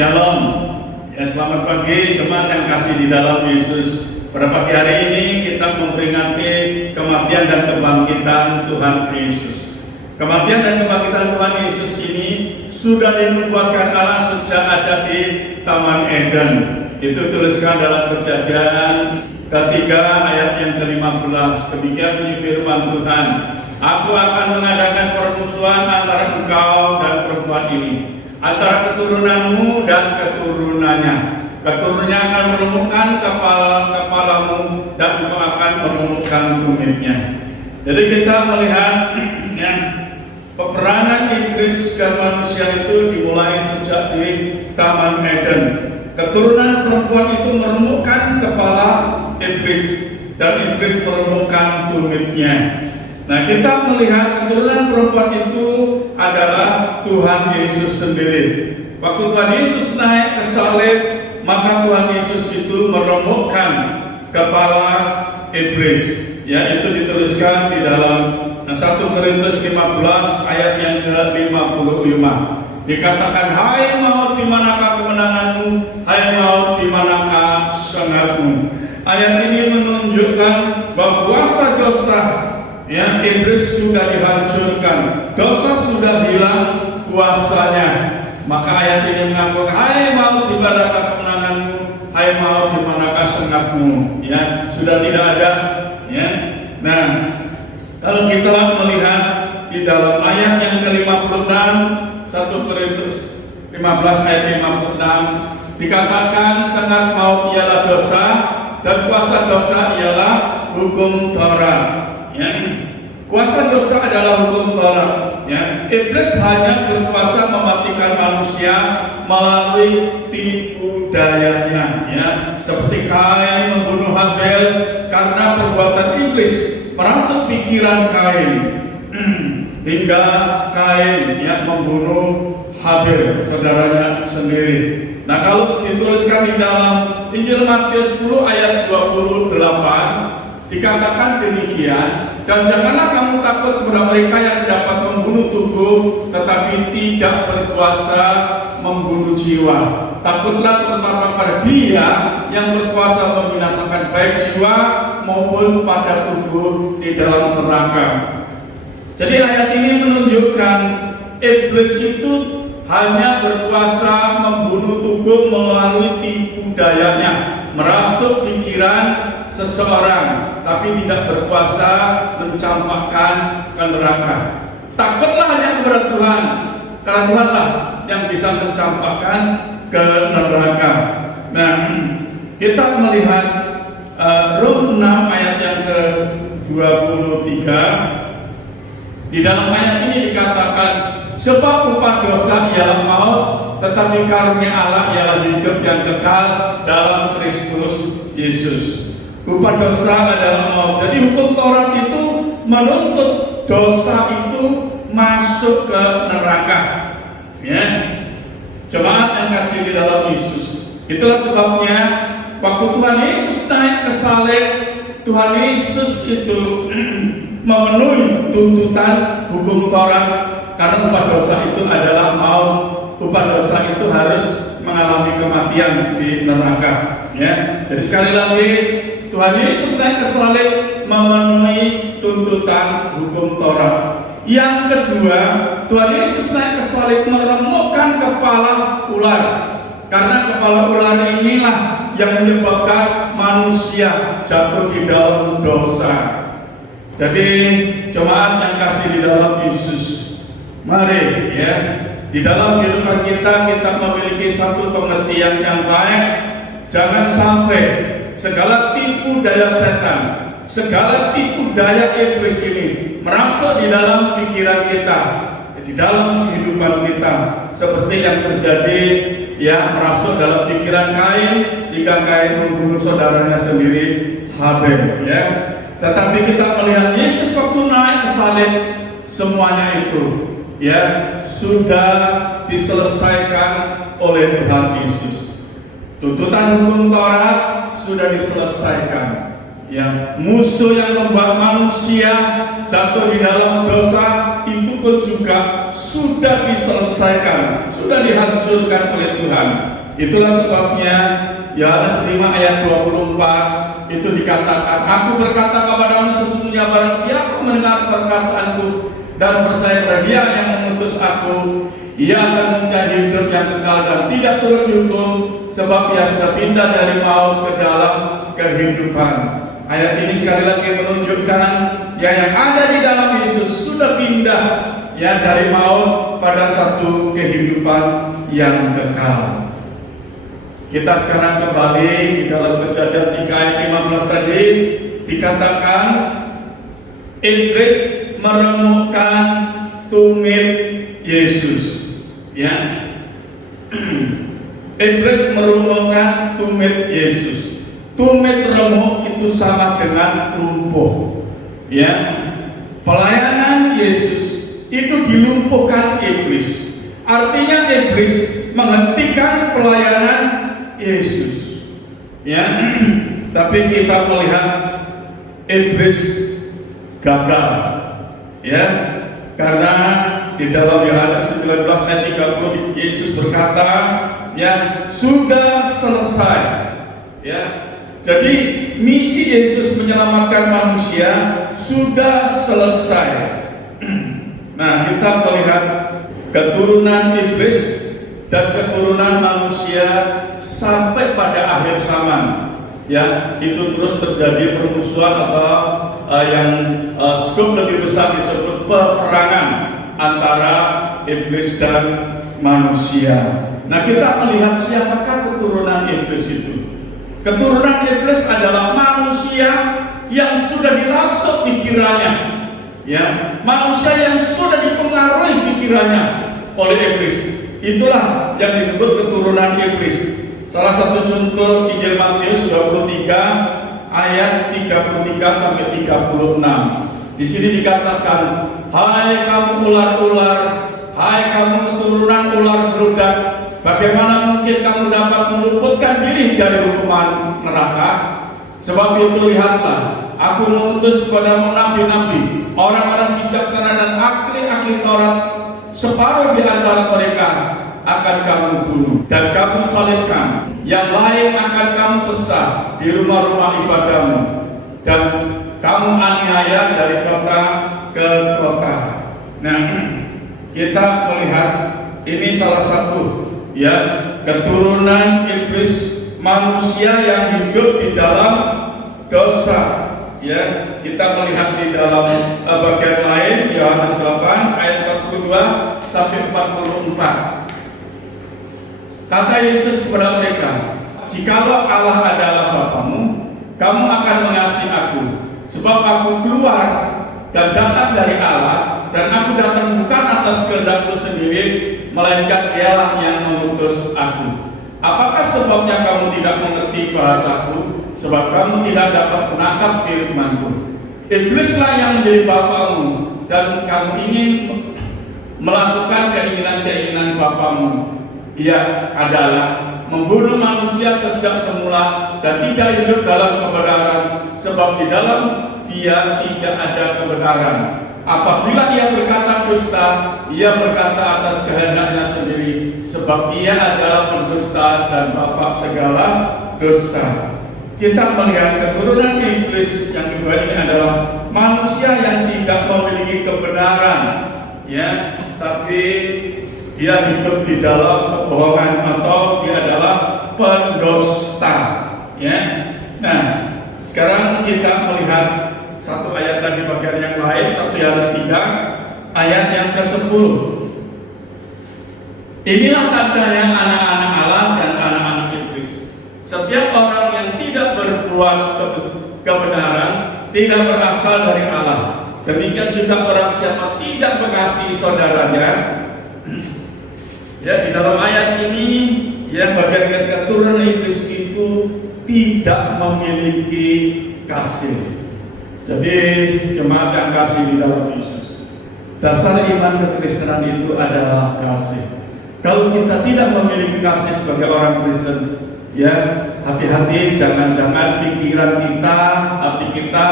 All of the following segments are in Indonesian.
Shalom. Ya, selamat pagi jemaat yang kasih di dalam Yesus. Pada pagi hari ini kita memperingati kematian dan kebangkitan Tuhan Yesus. Kematian dan kebangkitan Tuhan Yesus ini sudah dinubuatkan Allah sejak ada di Taman Eden. Itu tuliskan dalam Kejadian ketiga ayat yang ke-15. Demikian bunyi firman Tuhan. Aku akan mengadakan permusuhan antara engkau dan perempuan ini, antara keturunanmu dan keturunannya. Keturunannya akan meremukkan kepalamu dan engkau akan meremukkan tumitnya. Jadi kita melihat ya, peperangan iblis dan manusia itu dimulai sejak di Taman Eden. Keturunan perempuan itu meremukkan kepala iblis dan iblis meremukkan tumitnya. Nah, kita melihat keturunan perempuan itu adalah Tuhan Yesus sendiri. Waktu Tuhan Yesus naik ke salib, maka Tuhan Yesus itu meremukkan kepala iblis. Ya, itu dituliskan di dalam 1 Korintus 15 ayat yang ke-55. Dikatakan, hai maut, di manakah kemenanganmu? Hai maut, di manakah sengatmu? Ayat ini menunjukkan bahwa kuasa dosa ya, iblis sudah dihancurkan, dosa sudah hilang kuasanya. Maka ayat ini mengatakan, hai maut, di manakah kemenanganmu? Hai maut, di manakah sengatmu? Ya, sudah tidak ada. Ya. Nah, kalau kita melihat di dalam ayat yang ke-56, 1 Korintus 15 ayat 56, dikatakan sengat maut ialah dosa dan kuasa dosa ialah hukum Taurat. Ya. Kuasa dosa adalah hukum Taurat. Ya. Iblis hanya berkuasa mematikan manusia melalui tipu dayanya. Ya. Seperti Kain membunuh Habel karena perbuatan iblis merasuk pikiran Kain hingga Kain ya, membunuh Habel, saudaranya sendiri. Nah, kalau dituliskan di dalam Injil Matius 10 ayat 28 dikatakan demikian, dan janganlah kamu takut kepada mereka yang dapat membunuh tubuh tetapi tidak berkuasa membunuh jiwa. Takutlah terutama pada Dia yang berkuasa membinasakan baik jiwa maupun pada tubuh di dalam neraka. Jadi ayat ini menunjukkan iblis itu hanya berkuasa membunuh tubuh melalui tipu dayanya, merasuk pikiran seseorang, tapi tidak berkuasa mencampakkan ke neraka. Takutlah hanya kepada Tuhan, karena Tuhanlah yang bisa mencampakkan ke neraka. Nah, kita melihat Rom 6 ayat yang ke-23. Di dalam ayat ini dikatakan, sebab upah dosa ialah maut, tetapi karunia Allah ialah hidup yang kekal dalam Kristus Yesus. Upah dosa adalah maut. Jadi hukum Taurat itu menuntut dosa itu masuk ke neraka. Ya, jemaat yang kasih di dalam Yesus. Itulah sebabnya waktu Tuhan Yesus naik ke salib, Tuhan Yesus itu memenuhi tuntutan hukum Taurat, karena upah dosa itu adalah maut. Upah dosa itu harus mengalami kematian di neraka. Ya, jadi sekali lagi Tuhan Yesus naik ke salib memenuhi tuntutan hukum Taurat. Yang kedua, Tuhan Yesus naik ke salib meremukkan kepala ular, karena kepala ular inilah yang menyebabkan manusia jatuh di dalam dosa. Jadi jemaat yang kasih di dalam Yesus, mari ya, di dalam kehidupan kita memiliki satu pengertian yang baik. Jangan sampai segala tipu daya setan, segala tipu daya iblis ini merasuk di dalam pikiran kita, di dalam kehidupan kita, seperti yang terjadi ya, merasuk dalam pikiran Kain hingga Kain membunuh saudaranya sendiri Habel. Ya. Tetapi kita melihat Yesus waktu naik ke salib, semuanya itu ya sudah diselesaikan oleh Tuhan Yesus. Tuntutan hukum Taurat sudah diselesaikan. Ya, musuh yang membuat manusia jatuh di dalam dosa itu itu pun juga sudah diselesaikan, sudah dihancurkan oleh Tuhan. Itulah sebabnya Yohanes 5 ayat 24 itu dikatakan, aku berkata kepadamu sesungguhnya barang siapa mendengar perkataanku dan percaya pada Dia yang mengutus aku, ia akan mempunyai hidup yang kekal dan tidak turut dihukum, sebab ia sudah pindah dari maut ke dalam kehidupan. Ayat ini sekali lagi menunjukkan yang ada di dalam Yesus sudah pindah dari maut pada satu kehidupan yang kekal. Kita sekarang kembali di dalam Kejadian 3 ayat 15 tadi dikatakan iblis meremukkan tumit Yesus. Iblis meremukkan tumit Yesus. Tumit remuk itu sama dengan lumpuh. Pelayanan Yesus itu dilumpuhkan iblis. Artinya iblis menghentikan pelayanan Yesus. Tapi kita melihat iblis gagal. Karena di dalam Yohanes 19 ayat 30 Yesus berkata, sudah selesai. Jadi misi Yesus menyelamatkan manusia sudah selesai. Nah, kita melihat keturunan iblis dan keturunan manusia sampai pada akhir zaman. Itu terus terjadi permusuhan atau yang skop lebih besar disebut peperangan antara iblis dan manusia. Nah, kita melihat siapakah keturunan iblis itu. Keturunan iblis adalah manusia yang sudah dirasuk pikirannya, manusia yang sudah dipengaruhi pikirannya oleh iblis. Itulah yang disebut keturunan iblis. Salah satu contoh Injil Matius 23 ayat 33 sampai 36. Di sini dikatakan, hai kamu ular-ular, hai kamu keturunan ular beludak, bagaimana mungkin kamu dapat meluputkan diri dari hukuman neraka? Sebab itu lihatlah, aku mengutus kepadamu nabi-nabi, orang-orang bijaksana dan ahli-ahli Taurat, separuh di antara mereka akan kamu bunuh dan kamu salibkan, yang lain akan kamu sesat di rumah-rumah ibadahmu, dan kamu aniaya dari kota ke kota. Nah, kita melihat ini salah satu keturunan iblis, manusia yang hidup di dalam dosa. Kita melihat di dalam bagian lain Yohanes 8 ayat 42 sampai 44. Kata Yesus kepada mereka, jikalau Allah adalah Bapamu, kamu akan mengasihi aku, sebab aku keluar dan datang dari Allah, dan aku datang bukan atas kehendakku sendiri, melainkan Dialah yang mengutus aku. Apakah sebabnya kamu tidak mengerti bahasaku? Sebab kamu tidak dapat menangkap firmanku. Iblislah yang menjadi bapamu, dan kamu ingin melakukan keinginan-keinginan bapamu. Ia adalah membunuh manusia sejak semula dan tidak hidup dalam kebenaran, sebab di dalam Dia tidak ada kebenaran. Apabila ia berkata dusta, ia berkata atas kehendaknya sendiri, sebab ia adalah pendusta dan bapa segala dusta. Kita melihat keturunan iblis yang kedua ini adalah manusia yang tidak memiliki kebenaran, tapi dia hidup di dalam kebohongan atau dia adalah pendusta. Nah, sekarang kita melihat satu ayat lagi bagian yang lain, 1 Yohanes 3 ayat yang ke-10. Inilah tandanya anak-anak Allah dan anak-anak iblis. Setiap orang yang tidak berbuat kebenaran tidak berasal dari Allah. Demikian juga orang siapa tidak mengasihi saudaranya. Di dalam ayat ini bagian keturunan iblis itu tidak memiliki kasih. Jadi jemaat yang kasih di dalam Yesus, dasar iman kekristenan itu adalah kasih. Kalau kita tidak memiliki kasih sebagai orang Kristen, hati-hati, jangan-jangan pikiran kita, hati kita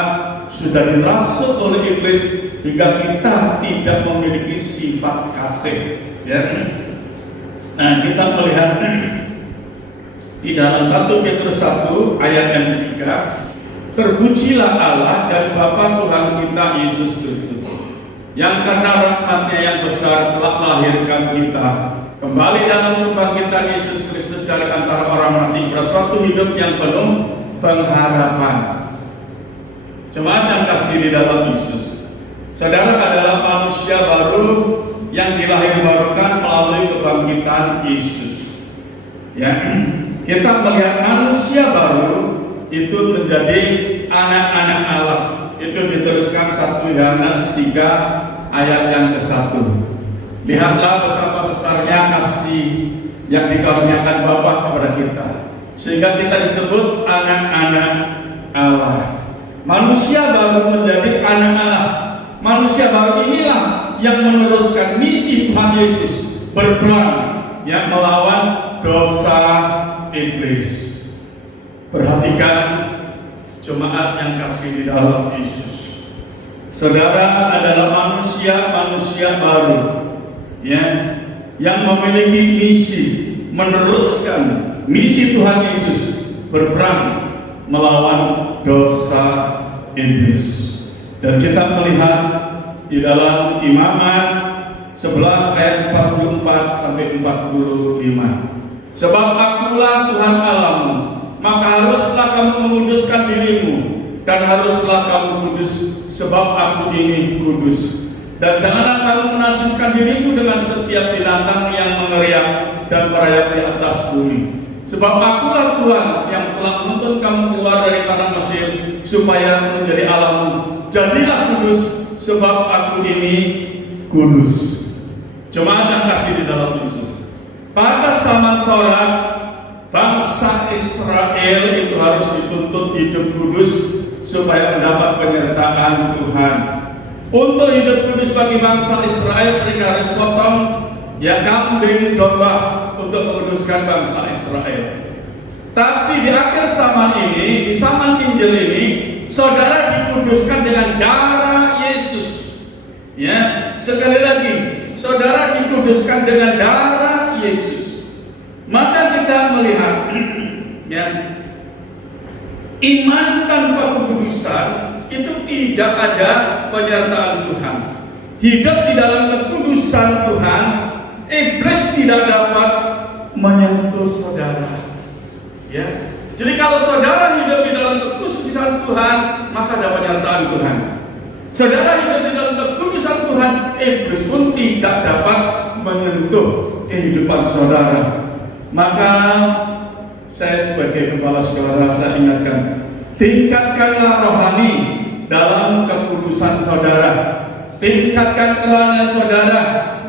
sudah dirasuk oleh iblis hingga kita tidak memiliki sifat kasih. Ya. Nah, kita melihat di dalam 1 Petrus 1 ayat yang ketiga, terpujilah Allah dan Bapa Tuhan kita Yesus Kristus, yang karena rahmat-Nya yang besar telah melahirkan kita kembali dalam kebangkitan Yesus Kristus dari antara orang mati pada suatu hidup yang penuh pengharapan. Jemaat yang kasih di dalam Yesus, saudara adalah manusia baru yang dilahirkan melalui kebangkitan Yesus. Ya, kita melihat manusia baru itu menjadi anak-anak Allah. Itu diteruskan 1 Yohanes 3 ayat yang ke-1. Lihatlah betapa besarnya kasih yang dikaruniakan Bapa kepada kita, sehingga kita disebut anak-anak Allah. Manusia baru menjadi anak Allah. Manusia baru inilah yang meneruskan misi Tuhan Yesus, berperang yang melawan dosa iblis. Perhatikan jemaat yang kasih di dalam Yesus, saudara adalah manusia baru, ya, yang memiliki misi, meneruskan misi Tuhan Yesus, berperang melawan dosa iblis. Dan kita melihat di dalam Imamat 11 ayat 44 sampai 45. Sebab akulah Tuhan Allahmu, maka haruslah kamu menguduskan dirimu, dan haruslah kamu kudus, sebab aku ini kudus. Dan janganlah kamu menajiskan dirimu dengan setiap binatang yang mengeriak dan merayap di atas bumi. Sebab akulah Tuhan yang telah menuntun kamu keluar dari tanah Mesir, supaya menjadi Allahmu. Jadilah kudus, sebab aku ini kudus. Jemaat yang kasih di dalam Yesus, pada zaman Taurat, bangsa Israel itu harus dituntut hidup kudus supaya mendapat penyertaan Tuhan. Untuk hidup kudus bagi bangsa Israel, mereka harus potong ya kambing domba untuk menguduskan bangsa Israel. Tapi di akhir zaman ini, di zaman Injil ini, saudara dikuduskan dengan darah Yesus. Ya, sekali lagi, saudara dikuduskan dengan darah Yesus. Maka kita melihat ya, iman tanpa kekudusan itu tidak ada penyertaan Tuhan. Hidup di dalam kekudusan Tuhan, iblis tidak dapat menyentuh saudara. Ya, jadi kalau saudara hidup di dalam kekudusan Tuhan, maka ada penyertaan Tuhan. Saudara hidup di dalam kekudusan Tuhan, iblis pun tidak dapat menyentuh kehidupan saudara. Maka saya sebagai kepala sekolah saya ingatkan, tingkatkanlah rohani dalam kekudusan saudara, tingkatkan kerohanian saudara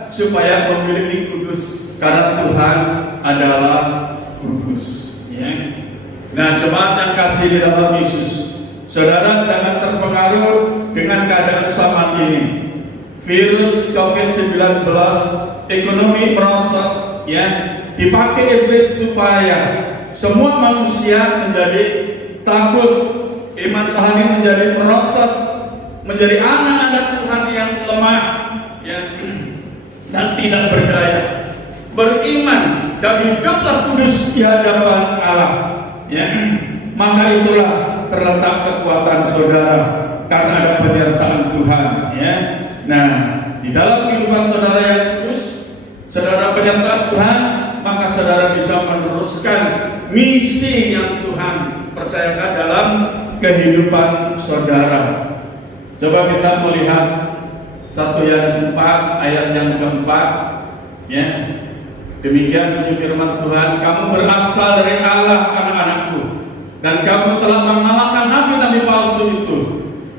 supaya memiliki kudus, karena Tuhan adalah kudus. Ya. Nah, jemaat yang kasih di dalam Yesus, saudara jangan terpengaruh dengan keadaan zaman ini. Virus COVID-19, ekonomi merosot, ya, dipakai iblis supaya semua manusia menjadi takut, iman rohani menjadi merosot, menjadi anak-anak Tuhan yang lemah, ya, dan tidak berdaya. Beriman dan hiduplah kudus di hadapan Allah, ya. Maka itulah terletak kekuatan saudara, karena ada penyertaan Tuhan, ya. Nah, di dalam kehidupan saudara yang kudus, saudara penyertaan Tuhan, maka saudara bisa meneruskan misi yang Tuhan percayakan dalam kehidupan saudara. Coba kita melihat 1 Yohanes 4 ayat yang keempat, ya. Demikian bunyi firman Tuhan, kamu berasal dari Allah, anak-anakku, dan kamu telah mengalahkan nabi-nabi palsu itu,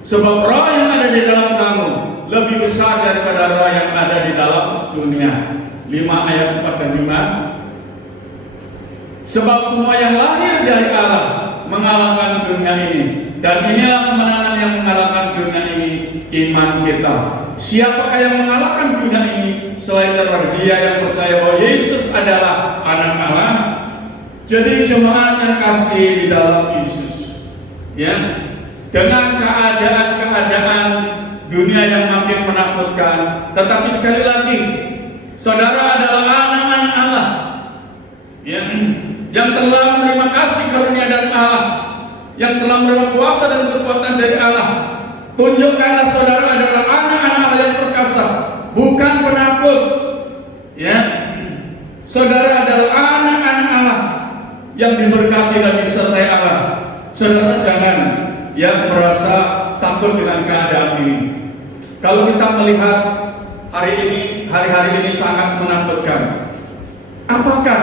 sebab roh yang ada di dalam kamu lebih besar daripada roh yang ada di dalam dunia. 5 ayat 4 dan 5. Sebab semua yang lahir dari Allah mengalahkan dunia ini, dan inilah kemenangan yang mengalahkan dunia ini, iman kita. Siapakah yang mengalahkan dunia ini selain Dia yang percaya bahwa Yesus adalah anak Allah? Jadi jemaat yang kasih di dalam Yesus, ya, dengan keadaan dunia yang makin menakutkan, tetapi sekali lagi, saudara adalah anak-anak Allah, ya, yang telah menerima kasih karunia dari Allah, yang telah menerima kuasa dan kekuatan dari Allah. Tunjukkanlah saudara adalah anak-anak Allah yang perkasa, bukan penakut, ya. Saudara adalah anak-anak Allah yang diberkati dan disertai Allah. Saudara jangan merasa takut dengan keadaan ini. Kalau kita melihat hari-hari ini sangat menakutkan. Apakah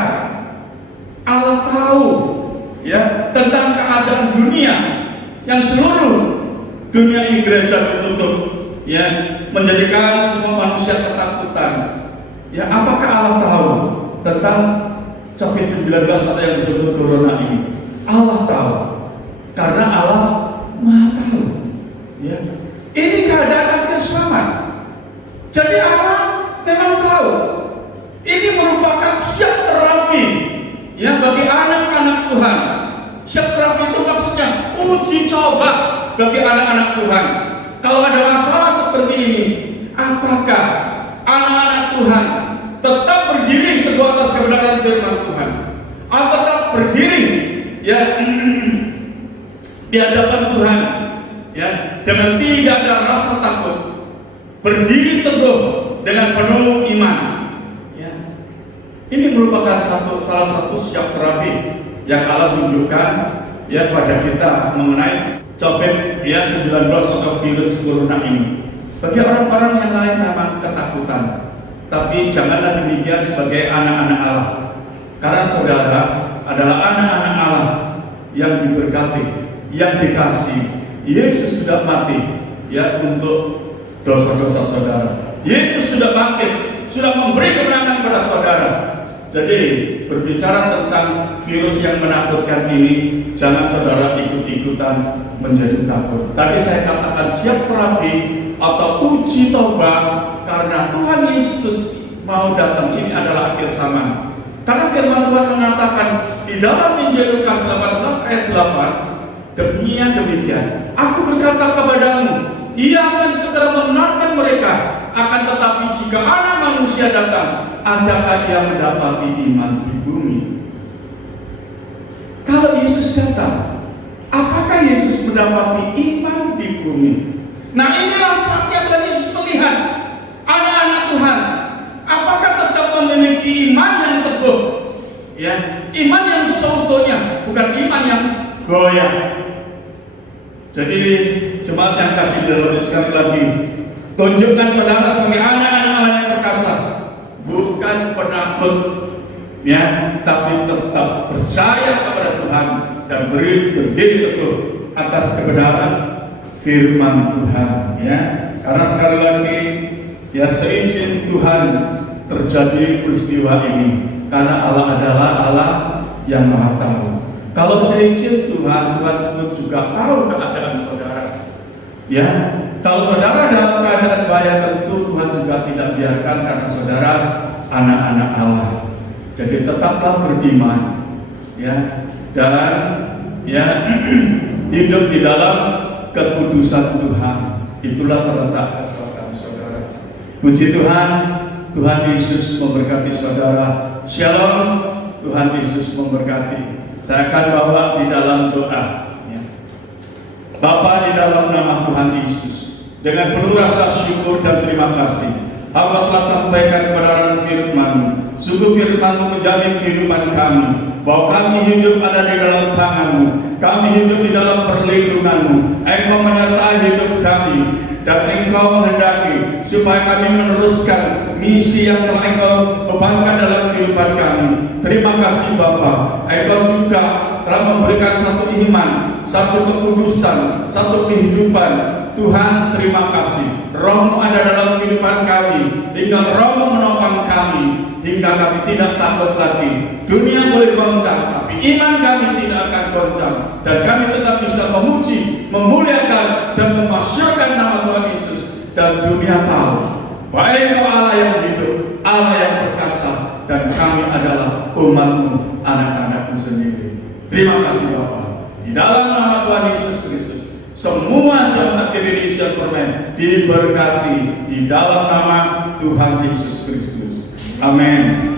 Allah tahu tentang keadaan dunia yang seluruh dunia ini gereja ditutup, menjadikan semua manusia ketakutan? Apakah Allah tahu tentang COVID-19 atau yang disebut corona ini? Allah tahu, karena Allah Maha tahu. Ini keadaan akhir zaman. Jadi Allah memang tahu. Ini merupakan siap terapi, bagi anak-anak Tuhan. Siap terapi itu maksudnya uji coba bagi anak-anak Tuhan. Kalau ada masalah seperti ini, apakah anak-anak Tuhan tetap berdiri teguh atas kebenaran firman Tuhan, atau tetap berdiri di hadapan Tuhan dengan tidak ada rasa takut, berdiri teguh dengan penuh iman? Ini merupakan salah satu siap terapi yang Allah tunjukkan pada kita mengenai COVID-19 atau virus corona ini. Bagi orang-orang yang lain memang ketakutan, tapi janganlah demikian sebagai anak-anak Allah, karena saudara adalah anak-anak Allah yang diberkati, yang dikasih. Yesus sudah mati untuk dosa-dosa saudara. Yesus sudah bangkit, sudah memberi kemenangan kepada saudara. Jadi berbicara tentang virus yang menakutkan ini, jangan saudara ikut-ikutan menjadi takut. Tadi saya katakan siap terapi atau uji toba, karena Tuhan Yesus mau datang. Ini adalah akhir zaman. Karena firman Tuhan mengatakan di dalam Injil Lukas 18 ayat 8, demikian, aku berkata kepadamu, Ia akan segera membenarkan mereka. Akan tetapi jika Anak Manusia datang, adakah Ia mendapati iman di bumi? Kalau Yesus datang, apakah Yesus mendapati iman di bumi? Nah, inilah saatnya Tuhan Yesus melihat anak-anak Tuhan, apakah tetap memiliki iman yang teguh, iman yang seutuhnya, bukan iman yang goyah. Jadi jemaat yang kasih dalam sekali lagi, tunjukkan saudara sebagai anak-anak Allah yang perkasa, bukan penakut, tapi tetap percaya kepada Tuhan dan berdiri teguh atas kebenaran firman Tuhan. Karena sekali lagi, seizin Tuhan terjadi peristiwa ini, karena Allah adalah Allah yang Maha Tahu. Kalau seizin Tuhan juga tahu keadaan saudara. Kalau saudara dalam keadaan bahaya, tentu Tuhan juga tidak biarkan, karena saudara anak-anak Allah. Jadi tetaplah beriman, dan hidup di dalam kekudusan Tuhan. Itulah terletak kekuatan saudara. Puji Tuhan, Tuhan Yesus memberkati saudara. Shalom, Tuhan Yesus memberkati. Saya akan bawa di dalam doa. Bapa, di dalam nama Tuhan Yesus, dengan penuh rasa syukur dan terima kasih, Hamba telah sampaikan kebenaran firman-Mu. Sungguh firman-Mu menjamin kehidupan kami, bahwa kami hidup ada di dalam tangan-Mu, kami hidup di dalam perlindungan-Mu. Engkau menyertai hidup kami, dan Engkau menghendaki supaya kami meneruskan misi yang telah Engkau bebankan dalam kehidupan kami. Terima kasih Bapa, Engkau juga telah memberikan satu iman, satu kekudusan, satu kehidupan. Tuhan, terima kasih. Roh-Mu ada dalam kehidupan kami, hingga Roh-Mu menopang kami, hingga kami tidak takut lagi. Dunia boleh goncang, tapi iman kami tidak akan goncang, dan kami tetap bisa memuji, memuliakan, dan memasyurkan nama Tuhan Yesus. Dan dunia tahu bahwa Engkau Allah yang hidup, Allah yang perkasa, dan kami adalah umat-Mu, anak-anak anakmu sendiri. Terima kasih Bapa. Di dalam nama Tuhan Yesus Kristus, semua jemaat Indonesia Permen diberkati di dalam nama Tuhan Yesus Kristus. Amin.